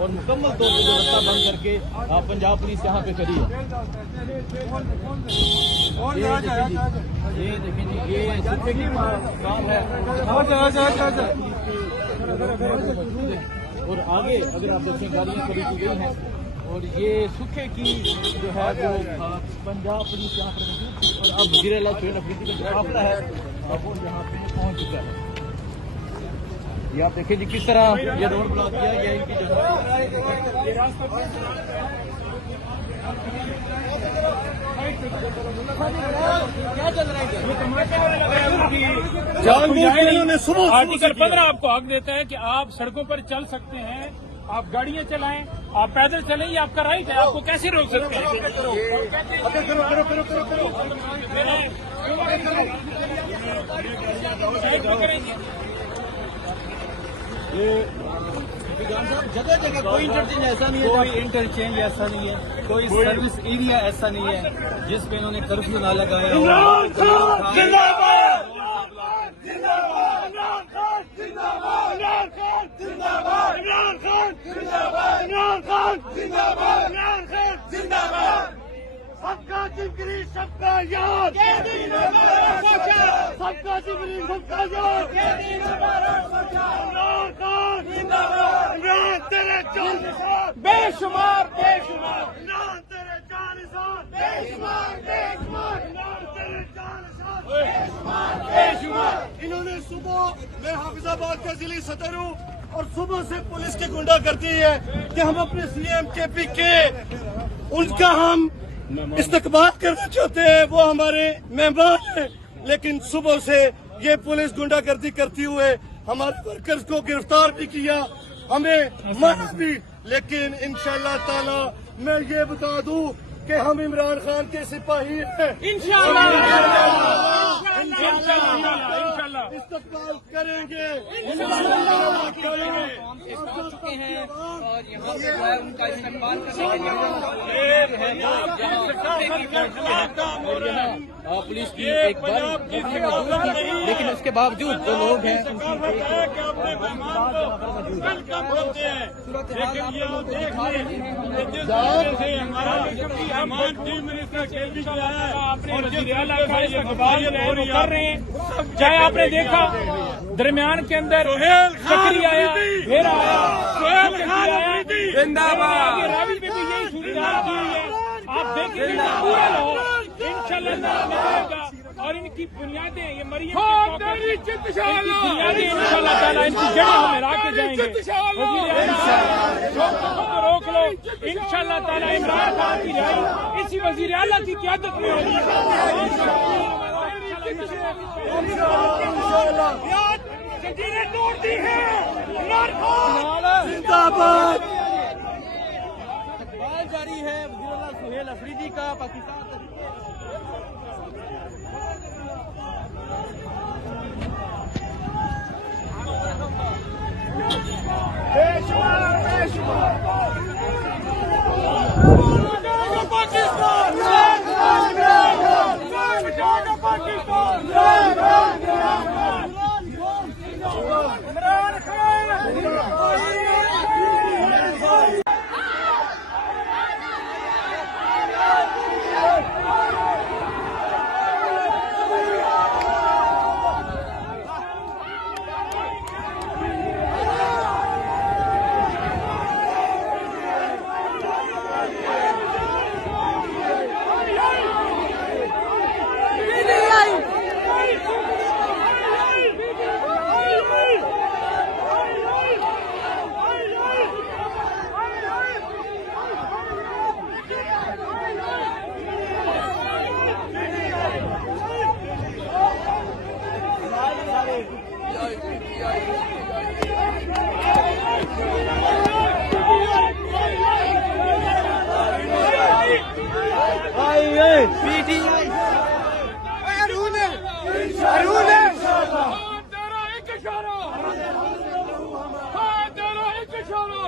और मुकम्मल तौर पर रास्ता बंद करके पंजाब पुलिस यहाँ पे खड़ी है। ये देखें जी, ये सूखे की काम है और आगे अगर आप देखें गाड़ियाँ खड़ी की गई हैं और ये सूखे की जो है वो पंजाब पुलिस यहाँ पर मौजूद और अब वज़ीर-ए-आला सुहेल अफरीदी का जो काफिला है वो यहाँ पे पहुँच चुका है। ये आप देखें जी किस तरह ये रोड ब्लॉक किया गया इनकी जगह। क्या चल रहा है? आर्टिकल 15 आपको हक देता है कि आप सड़कों पर चल सकते हैं, आप गाड़ियां चलाएं, आप पैदल चलें, ये आपका राइट है। आपको कैसे रोक सकते हैं? जगह जगह कोई इंटरचेंज ऐसा नहीं है, कोई इंटरचेंज ऐसा नहीं है, कोई सर्विस एरिया ऐसा नहीं है जिस पे इन्होंने कर्फ्यू ना लगाया हो। सबका जिगरी सबका याद, सबका जिगरी सबका याद, तेरे जान बेशुमार बेशुमार, तेरे जान बेशुमार बेशुमार, तेरे जान बेशुमार बेशुमार। इन्होंने सुबह, मैं हाफिजाबाद का जिले सदर हूँ और सुबह से पुलिस की गुंडा करती है कि हम अपने सीएम केपी के उनका हम इस्तकबाल करना चाहते हैं, वो हमारे मेहमान हैं, लेकिन सुबह से ये पुलिस गुंडागर्दी करती हुए हमारे वर्कर्स को गिरफ्तार भी किया, हमें मारा भी। लेकिन इंशाअल्लाह ताला मैं ये बता दूं कि हम इमरान खान के सिपाही हैं, इंशाअल्लाह इस्तकबाल करेंगे, चुके हैं और यहाँ पे उनका इस्तेमाल पुलिस की एक बार लेकिन उसके बावजूद जो लोग हैं कर रहे हैं। चाहे आपने देखा दरमियान के अंदर चक्री आया, घेर आया, जिंदाबाद, रावी में भी यही सूरत है। आप देखेंगे पूरा लाहौर इंशाल्लाह और इनकी बुनियादें ये मरियम की बुनियादें इंशाल्लाह ताला इनकी जड़ें हम हिला के जाएंगे। रोक लो इंशाल्लाह ताला। इमरान खान की रिहाई इसी वजीर आला की क़यादत में होगी। जंजीरें तोड़ दी है, जिंदाबाद। जारी है वज़ीर-ए-आला सुहेल अफरीदी का पाकिस्तान तेरा एक इशारा